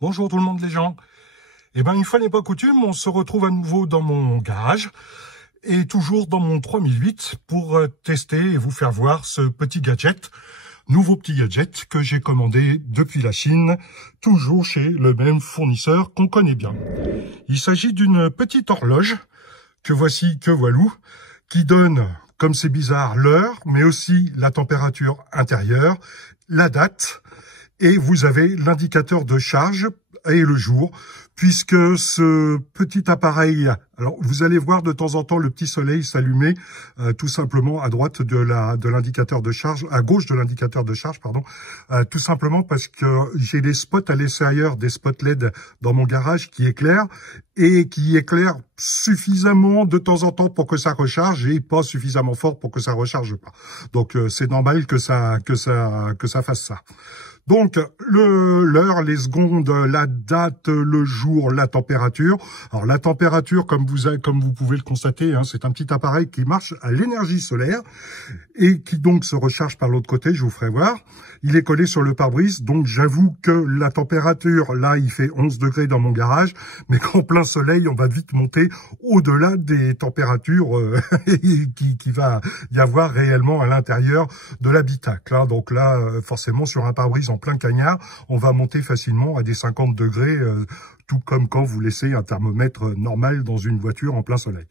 Bonjour tout le monde les gens. Eh ben une fois n'est pas coutume, on se retrouve à nouveau dans mon garage et toujours dans mon 3008 pour tester et vous faire voir ce petit gadget, nouveau petit gadget que j'ai commandé depuis la Chine, toujours chez le même fournisseur qu'on connaît bien. Il s'agit d'une petite horloge que voici, que voilou, qui donne, comme c'est bizarre, l'heure, mais aussi la température intérieure, la date, et vous avez l'indicateur de charge et le jour, puisque ce petit appareil, alors vous allez voir de temps en temps le petit soleil s'allumer tout simplement à droite de l'indicateur de charge, à gauche de l'indicateur de charge, pardon, tout simplement parce que j'ai des spots à l'extérieur, des spots LED dans mon garage qui éclairent et qui éclairent suffisamment de temps en temps pour que ça recharge et pas suffisamment fort pour que ça recharge pas. Donc c'est normal que ça fasse ça. Donc, l'heure, les secondes, la date, le jour, la température. Alors, la température, comme vous pouvez le constater, hein, c'est un petit appareil qui marche à l'énergie solaire et qui donc se recharge par l'autre côté, je vous ferai voir. Il est collé sur le pare-brise, donc j'avoue que la température, là, il fait 11 degrés dans mon garage, mais qu'en plein soleil, on va vite monter au-delà des températures qui va y avoir réellement à l'intérieur de l'habitacle. Hein. Donc là, forcément, sur un pare-brise en plein cagnard, on va monter facilement à des 50 degrés, tout comme quand vous laissez un thermomètre normal dans une voiture en plein soleil.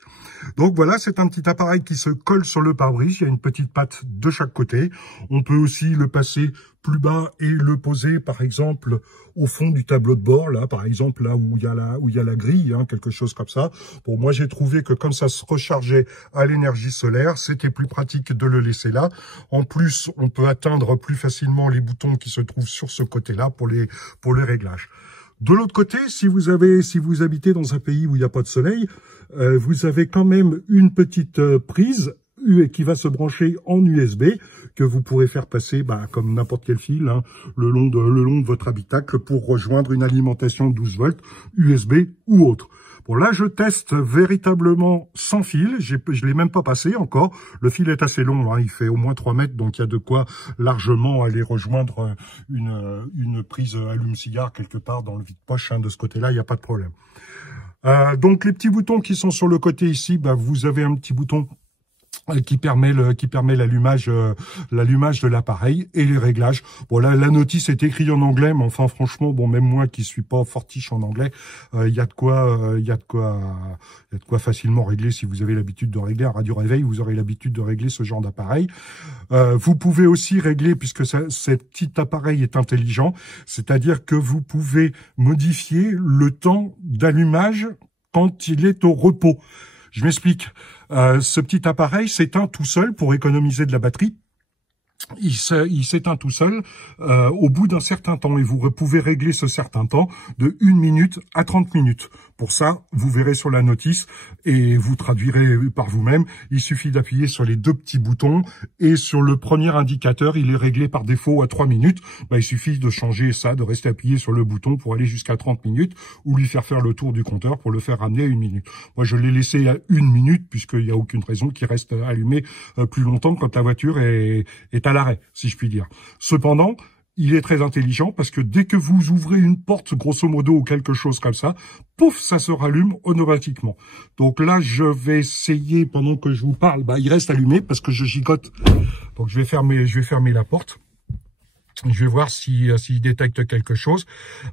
Donc voilà, c'est un petit appareil qui se colle sur le pare-brise. Il y a une petite patte de chaque côté. On peut aussi le passer plus bas et le poser, par exemple, au fond du tableau de bord, là, par exemple, là où il y a la grille, hein, quelque chose comme ça. Bon, moi, j'ai trouvé que comme ça se rechargeait à l'énergie solaire, c'était plus pratique de le laisser là. En plus, on peut atteindre plus facilement les boutons qui se trouvent sur ce côté-là pour les réglages. De l'autre côté, si vous habitez dans un pays où il n'y a pas de soleil, vous avez quand même une petite prise qui va se brancher en USB, que vous pourrez faire passer, comme n'importe quel fil, hein, le long de votre habitacle pour rejoindre une alimentation 12 volts, USB ou autre. Bon, là, je teste véritablement sans fil. Je l'ai même pas passé encore. Le fil est assez long, hein, il fait au moins 3 mètres, donc il y a de quoi largement aller rejoindre une prise allume-cigare quelque part dans le vide-poche. Hein, de ce côté-là, il n'y a pas de problème. Donc, les petits boutons qui sont sur le côté ici, vous avez un petit bouton qui permet l'allumage de l'appareil et les réglages. Bon là, la notice est écrite en anglais, mais enfin franchement, bon, même moi qui suis pas fortiche en anglais, il y a de quoi facilement régler. Si vous avez l'habitude de régler un radio réveil, vous aurez l'habitude de régler ce genre d'appareil. Vous pouvez aussi régler, puisque cet petit appareil est intelligent, c'est-à-dire que vous pouvez modifier le temps d'allumage quand il est au repos. Je m'explique. Ce petit appareil s'éteint tout seul pour économiser de la batterie. Il s'éteint tout seul au bout d'un certain temps et vous pouvez régler ce certain temps de 1 minute à 30 minutes. Pour ça, vous verrez sur la notice et vous traduirez par vous-même. Il suffit d'appuyer sur les 2 petits boutons et sur le premier indicateur, il est réglé par défaut à 3 minutes. Il suffit de changer ça, de rester appuyé sur le bouton pour aller jusqu'à 30 minutes ou lui faire le tour du compteur pour le faire ramener à 1 minute. Moi, je l'ai laissé à 1 minute puisqu'il n'y a aucune raison qu'il reste allumé plus longtemps quand la voiture est à l'arrêt, si je puis dire. Cependant, il est très intelligent parce que dès que vous ouvrez une porte, grosso modo, ou quelque chose comme ça, pouf, ça se rallume automatiquement. Donc là, je vais essayer, pendant que je vous parle, il reste allumé parce que je gigote. Donc je vais fermer la porte. Je vais voir s'il détecte quelque chose.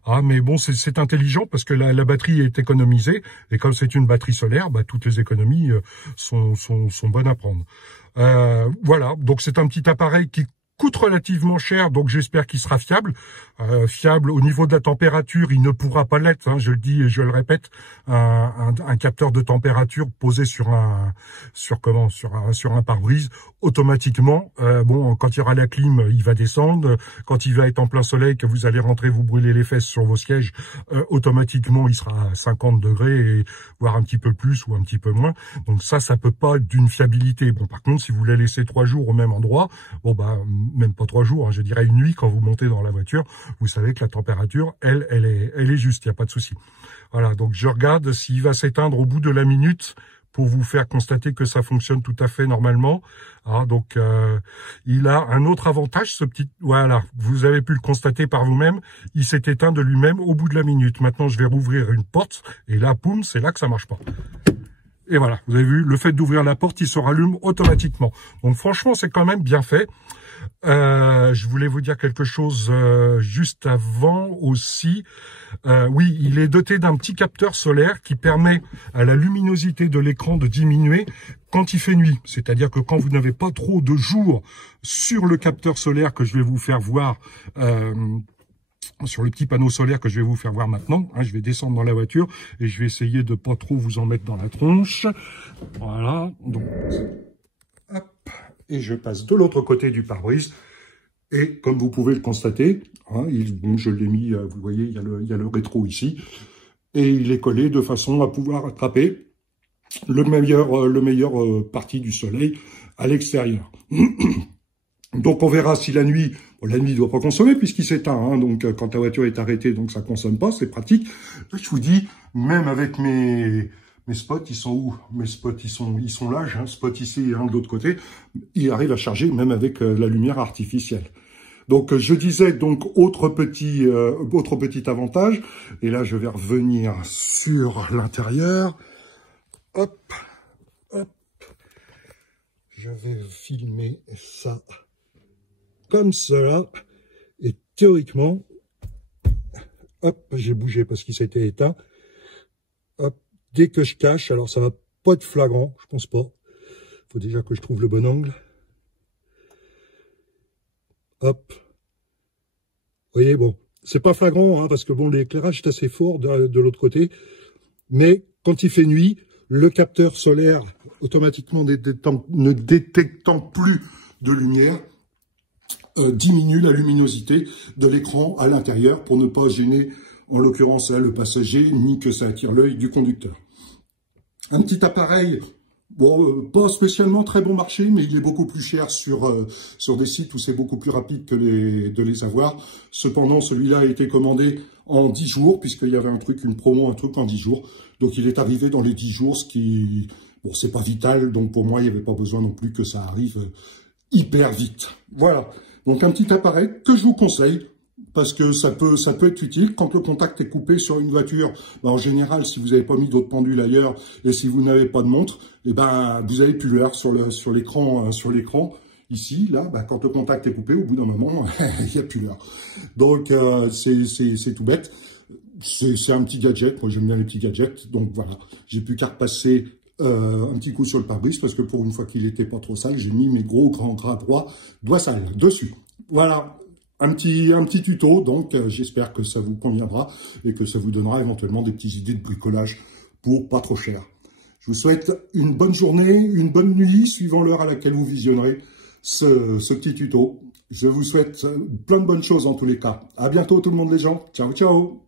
Ah, mais bon, c'est intelligent parce que la batterie est économisée. Et comme c'est une batterie solaire, toutes les économies sont bonnes à prendre. Voilà, donc c'est un petit appareil qui coûte relativement cher, donc j'espère qu'il sera fiable. Fiable au niveau de la température, il ne pourra pas l'être, hein, je le dis et je le répète. Un capteur de température posé sur un pare-brise, automatiquement, quand il y aura la clim, il va descendre. Quand il va être en plein soleil, que vous allez rentrer, vous brûler les fesses sur vos sièges, automatiquement, il sera à 50 degrés, voire un petit peu plus ou un petit peu moins. Donc ça peut pas être d'une fiabilité. Bon, par contre, si vous la laissez 3 jours au même endroit, même pas 3 jours, hein, je dirais 1 nuit quand vous montez dans la voiture, vous savez que la température, elle est juste, il n'y a pas de souci. Voilà, donc je regarde s'il va s'éteindre au bout de la minute pour vous faire constater que ça fonctionne tout à fait normalement. Ah, donc, il a un autre avantage, ce petit... Voilà, vous avez pu le constater par vous-même, il s'est éteint de lui-même au bout de la minute. Maintenant, je vais rouvrir une porte, et là, boum, c'est là que ça marche pas. Et voilà, vous avez vu, le fait d'ouvrir la porte, il se rallume automatiquement. Donc franchement, c'est quand même bien fait. Je voulais vous dire quelque chose juste avant aussi. Oui, il est doté d'un petit capteur solaire qui permet à la luminosité de l'écran de diminuer quand il fait nuit. C'est-à-dire que quand vous n'avez pas trop de jour sur le capteur solaire que je vais vous faire voir... sur le petit panneau solaire que je vais vous faire voir maintenant, hein, je vais descendre dans la voiture et je vais essayer de pas trop vous en mettre dans la tronche. Voilà, donc, hop, et je passe de l'autre côté du pare-brise. Et comme vous pouvez le constater, hein, je l'ai mis, vous voyez, il y a le rétro ici, et il est collé de façon à pouvoir attraper le meilleur partie du soleil à l'extérieur. Donc on verra si la nuit ne doit pas consommer puisqu'il s'éteint, hein, donc quand la voiture est arrêtée, donc ça consomme pas, c'est pratique. Je vous dis, même avec mes spots, ils sont où? Mes spots, ils sont là, j'ai un spot ici et un de l'autre côté, il arrive à charger même avec la lumière artificielle. Donc je disais donc autre petit avantage, et là je vais revenir sur l'intérieur. Hop, hop, je vais filmer ça. Comme cela, et théoriquement, hop, j'ai bougé parce qu'il s'était éteint, hop, dès que je cache, alors ça va pas être flagrant, je pense pas, faut déjà que je trouve le bon angle, hop, vous voyez, bon, c'est pas flagrant, hein, parce que bon, l'éclairage est assez fort de l'autre côté, mais quand il fait nuit, le capteur solaire, automatiquement ne détectant plus de lumière, diminue la luminosité de l'écran à l'intérieur pour ne pas gêner, en l'occurrence, le passager, ni que ça attire l'œil du conducteur. Un petit appareil, bon, pas spécialement très bon marché, mais il est beaucoup plus cher sur des sites où c'est beaucoup plus rapide que de les avoir. Cependant, celui-là a été commandé en 10 jours, puisqu'il y avait une promo, un truc en 10 jours. Donc, il est arrivé dans les 10 jours, ce qui, bon, c'est pas vital, donc pour moi, il n'y avait pas besoin non plus que ça arrive hyper vite. Voilà. Donc un petit appareil que je vous conseille parce que ça peut être utile quand le contact est coupé sur une voiture. Ben, en général, si vous n'avez pas mis d'autres pendules ailleurs et si vous n'avez pas de montre, eh ben vous avez plus l'heure sur l'écran ici là. Ben, quand le contact est coupé, au bout d'un moment, il n'y a plus l'heure. Donc c'est tout bête. C'est un petit gadget. Moi j'aime bien les petits gadgets. Donc voilà, j'ai plus qu'à repasser un petit coup sur le pare-brise parce que pour une fois qu'il n'était pas trop sale, j'ai mis mes gros grands draps droits doigts sales dessus. Voilà, un petit tuto, donc j'espère que ça vous conviendra et que ça vous donnera éventuellement des petites idées de bricolage pour pas trop cher. Je vous souhaite une bonne journée, une bonne nuit, suivant l'heure à laquelle vous visionnerez ce petit tuto. Je vous souhaite plein de bonnes choses en tous les cas. À bientôt tout le monde les gens. Ciao, ciao.